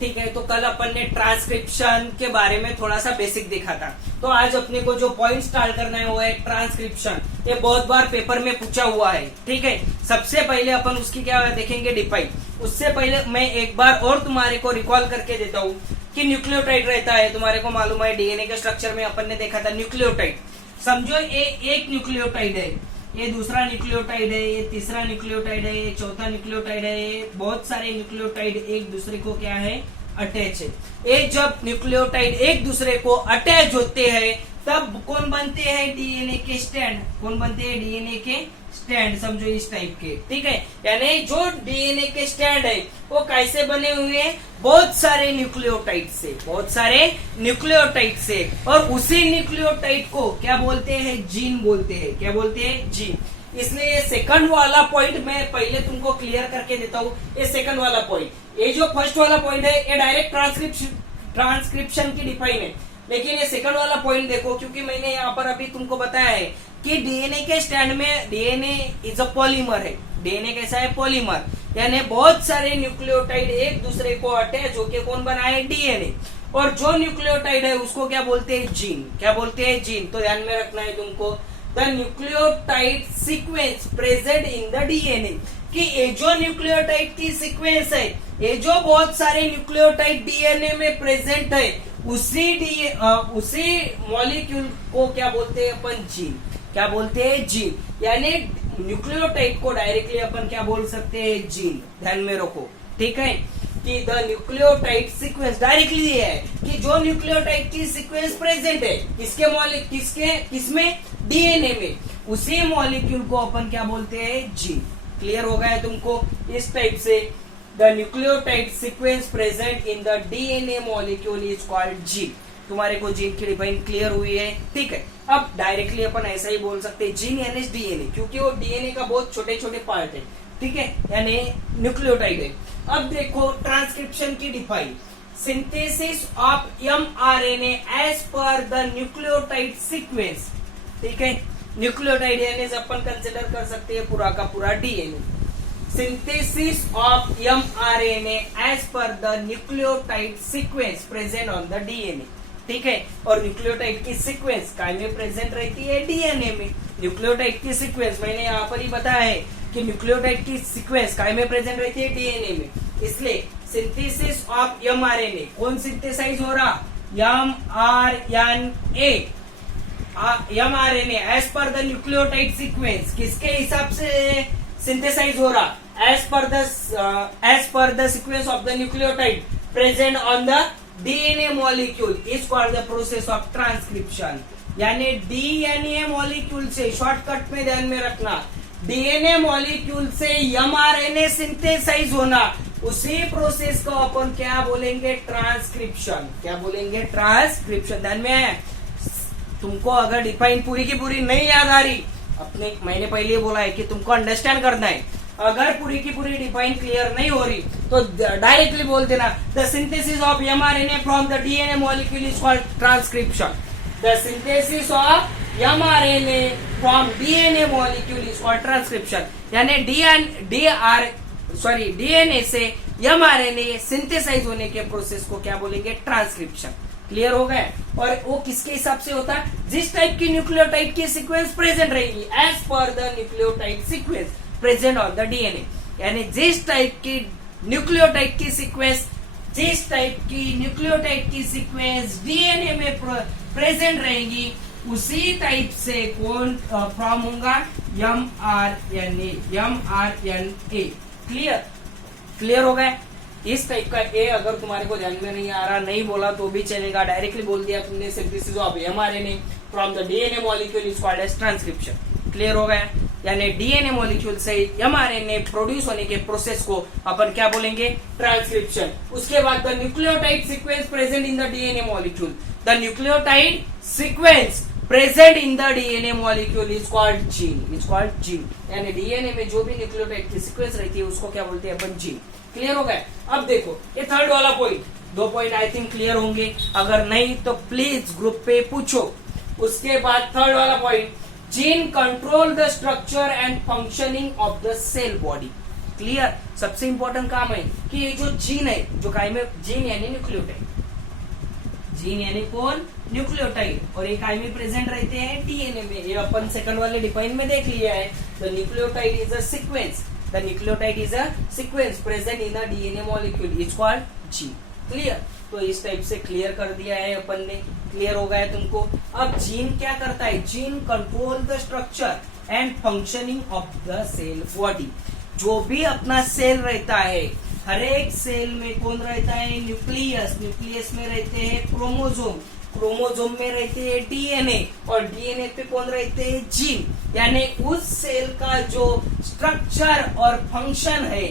ठीक है। तो कल अपन ने ट्रांसक्रिप्शन के बारे में थोड़ा सा बेसिक देखा था। तो आज अपने को जो पॉइंट स्टार्ट करना है वो है ट्रांसक्रिप्शन। ये बहुत बार पेपर में पूछा हुआ है, ठीक है। सबसे पहले अपन उसकी क्या देखेंगे, डिफाइन। उससे पहले मैं एक बार और तुम्हारे को रिकॉल करके देता हूँ कि न्यूक्लियोटाइड रहता है। तुम्हारे को मालूम है डीएनए के स्ट्रक्चर में अपन ने देखा था न्यूक्लियोटाइड। समझो ये एक न्यूक्लियोटाइड है, ये दूसरा न्यूक्लियोटाइड है, ये तीसरा न्यूक्लियोटाइड है, ये चौथा न्यूक्लियोटाइड है। ये बहुत सारे न्यूक्लियोटाइड एक दूसरे को क्या है, अटैच है। ये जब न्यूक्लियोटाइड एक दूसरे को अटैच होते हैं तब कौन बनते हैं, डीएनए के स्टैंड। कौन बनते हैं, डीएनए के स्टैंड। समझो इस टाइप के, ठीक है। यानी जो डीएनए के स्टैंड है वो कैसे बने हुए हैं, बहुत सारे न्यूक्लियोटाइड से, बहुत सारे न्यूक्लियोटाइड से। और उसी न्यूक्लियोटाइड को क्या बोलते हैं, जीन बोलते हैं। क्या बोलते हैं, जीन। इसलिए ये सेकंड वाला पॉइंट मैं पहले तुमको क्लियर करके देता हूँ। ये सेकंड वाला पॉइंट, ये जो फर्स्ट वाला पॉइंट है ये डायरेक्ट ट्रांसक्रिप्शन की डिफाइन है। लेकिन ये सेकंड वाला पॉइंट देखो, क्योंकि मैंने यहाँ पर अभी तुमको बताया है कि डीएनए के स्टैंड में डीएनए इज अ पॉलीमर है। डीएनए कैसा है, पॉलीमर। यानी बहुत सारे न्यूक्लियोटाइड एक दूसरे को अटैच होके कौन बना है, डीएनए। और जो न्यूक्लियोटाइड है उसको क्या बोलते हैं, जीन। क्या बोलते हैं, जीन। तो ध्यान में रखना है तुमको, the nucleotide sequence present in the DNA. कि ये जो न्यूक्लियोटाइड की सीक्वेंस है, ये जो बहुत सारे न्यूक्लियोटाइड डीएनए में प्रेजेंट है, उसी मॉलिक्यूल को क्या बोलते हैं अपन, जीन। क्या बोलते हैं, जीन। यानी न्यूक्लियोटाइड को डायरेक्टली अपन क्या बोल सकते हैं, जीन। ध्यान में रखो, ठीक है। कि द न्यूक्लियोटाइड सीक्वेंस डायरेक्टली ये है कि जो न्यूक्लियोटाइड की सीक्वेंस प्रेजेंट है किसमें, डीएनए में, उसी मॉलिक्यूल को अपन क्या बोलते हैं, जीन। क्लियर हो गया है तुमको। इस टाइप से the nucleotide sequence present in the DNA molecule is called gene. तुम्हारे को जीन की डिफाइन क्लियर हुई है, ठीक है। अब डायरेक्टली अपन ऐसा ही बोल सकते हैं, जीन यानी डीएनए, क्योंकि वो डीएनए का बहुत छोटे छोटे पार्ट है, ठीक है। यानी न्यूक्लियोटाइड है। अब देखो ट्रांसक्रिप्शन की define, synthesis of mRNA as per the nucleotide sequence, ठीक है। न्यूक्लियोटाइड यानी अपन कंसिडर कर सकते हैं पूरा का पूरा DNA. Synthesis of mRNA as per the nucleotide sequence present on the DNA, ठीक है। और न्यूक्लियोटाइड की सीक्वेंस काय में प्रेजेंट रहती है, डीएनए में। न्यूक्लियोटाइड की सीक्वेंस मैंने यहाँ पर ही बताया है कि न्यूक्लियोटाइड की सीक्वेंस काय में प्रेजेंट रहती है, डीएनए में। इसलिए सिंथेसिस ऑफ एमआरएनए, कौन सिंथेसाइज हो रहा, mRNA. MRNA as per the nucleotide sequence किसके हिसाब से सिंथेसाइज हो रहा, as per the sequence of the nucleotide present on the DNA molecule is called the process of transcription. यानी डीएनए मॉलिक्यूल से, शॉर्टकट में ध्यान में रखना, डीएनए मॉलिक्यूल से एमआरएनए सिंथेसाइज होना, उसी प्रोसेस को अपन क्या बोलेंगे, ट्रांसक्रिप्शन। क्या बोलेंगे, ट्रांसक्रिप्शन। ध्यान में है तुमको। अगर डिफाइन पूरी की पूरी नहीं याद आ रही, अपने मैंने पहले बोला है कि तुमको अंडरस्टैंड करना है। अगर पूरी की पूरी डिफाइन क्लियर नहीं हो रही तो डायरेक्टली बोल देना, the synthesis of mRNA from the DNA molecule is called transcription. The synthesis of mRNA from DNA molecule is called transcription. यानी डीएनए से एमआरएनए सिंथेसाइज होने के प्रोसेस को क्या बोलेंगे, ट्रांसक्रिप्शन। क्लियर हो गया। और वो किसके हिसाब से होता है, जिस टाइप की न्यूक्लियोटाइड की सीक्वेंस प्रेजेंट रहेगी, as per the nucleotide sequence present on the DNA. यानी जिस टाइप की न्यूक्लियोटाइड की सीक्वेंस डीएनए में प्रेजेंट रहेगी, उसी टाइप से कौन फॉर्म होगा, एमआरएनए। क्लियर हो गया। इस टाइप का ए अगर तुम्हारे को ध्यान में नहीं आ रहा, नहीं बोला तो भी चलेगा, डायरेक्टली बोल दिया तुमने, synthesis of mRNA from the DNA molecule is called as transcription. Clear हो गया। यानी डीएनए मॉलिक्यूल से एमआरएनए प्रोड्यूस होने के प्रोसेस को अपन क्या बोलेंगे, ट्रांसक्रिप्शन। उसके बाद the nucleotide sequence present in the DNA molecule, the nucleotide sequence present in the DNA molecule is called gene. यानी डीएनए में जो भी न्यूक्लियोटाइड की सीक्वेंस रहती है उसको क्या बोलते हैं अपन, जीन। क्लियर हो गया। अब देखो ये थर्ड वाला point, 2 point I think clear होंगे, अगर नहीं तो प्लीज ग्रुप पे पूछो। उसके बाद थर्ड वाला point, gene control the structure and functioning of the cell body. Clear. सबसे इंपॉर्टेंट काम है कि ये जो जीन है, जो काय में जीन यानी न्यूक्लियोटाइड, जीन यानी कौन, न्यूक्लियोटाइड, और ये काय में प्रेजेंट रहते हैं, डीएनए में। ये अपन सेकंड वाले डिफाइन में देख लिया है। The nucleotide is a sequence, the nucleotide is a sequence present in a DNA molecule is called gene. Clear. तो इस टाइप से क्लियर कर दिया है अपन ने, क्लियर हो गया है तुमको। अब जीन क्या करता है, gene control the structure and functioning of the cell body. जो भी अपना सेल रहता है, हर एक सेल में कौन रहता है, न्यूक्लियस, न्यूक्लियस में रहते हैं क्रोमोजोम, क्रोमोजोम में रहते हैं डीएनए, और डीएनए पे कौन रहते हैं, जीन। यानी उस सेल का जो स्ट्रक्चर और फंक्शन है,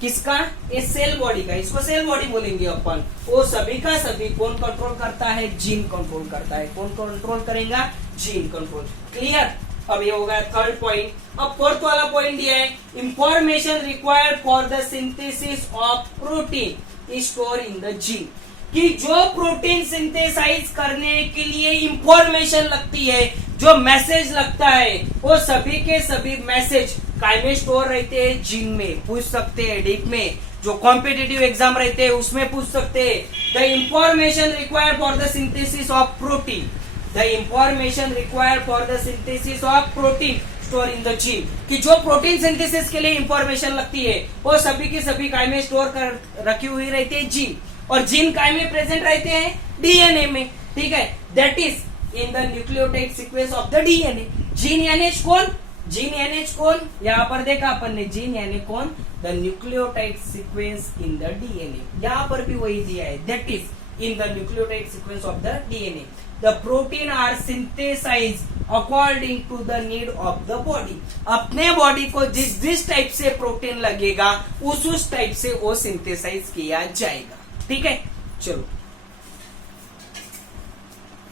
किसका, ये सेल बॉडी का, इसको सेल बॉडी बोलेंगे अपन, वो सभी का सभी कौन कंट्रोल करता है, जीन कंट्रोल करता है। कौन कंट्रोल करेगा, जीन कंट्रोल। क्लियर। अब ये हो गया थर्ड पॉइंट। अब फोर्थ वाला पॉइंट दिया है, information required for the synthesis of protein store in the gene. कि जो प्रोटीन सिंथेसाइज करने के लिए इंफॉर्मेशन लगती है, जो मैसेज लगता है, वो सभी के सभी मैसेज काय में स्टोर रहते हैं, जीन में। पूछ सकते हैं डीप में, जो कॉम्पिटिटिव एग्जाम रहते हैं उसमें पूछ सकते हैं। The information required for the synthesis of protein, the information required for the synthesis of protein store in the gene. कि जो प्रोटीन सिंथेसिस के लिए इंफॉर्मेशन लगती है, वो सभी की सभी काय में स्टोर कर रखी हुई रहती है, जीन। और जीन काय में प्रेजेंट रहते हैं, डीएनए में। ठीक है, that is in the nucleotide sequence of the DNA. Gene यानी कौन, जीन यानी कौन, यहाँ पर देखा अपन ने, जीन यानी कौन, the nucleotide sequence in the DNA. यहाँ पर भी वही दिया है, that is in the nucleotide sequence of the DNA. The protein are synthesize according to the need of the body. अपने बॉडी को जिस जिस टाइप से प्रोटीन लगेगा, उस टाइप से वो सिंथेसाइज किया जाएगा। ठीक है, चलो।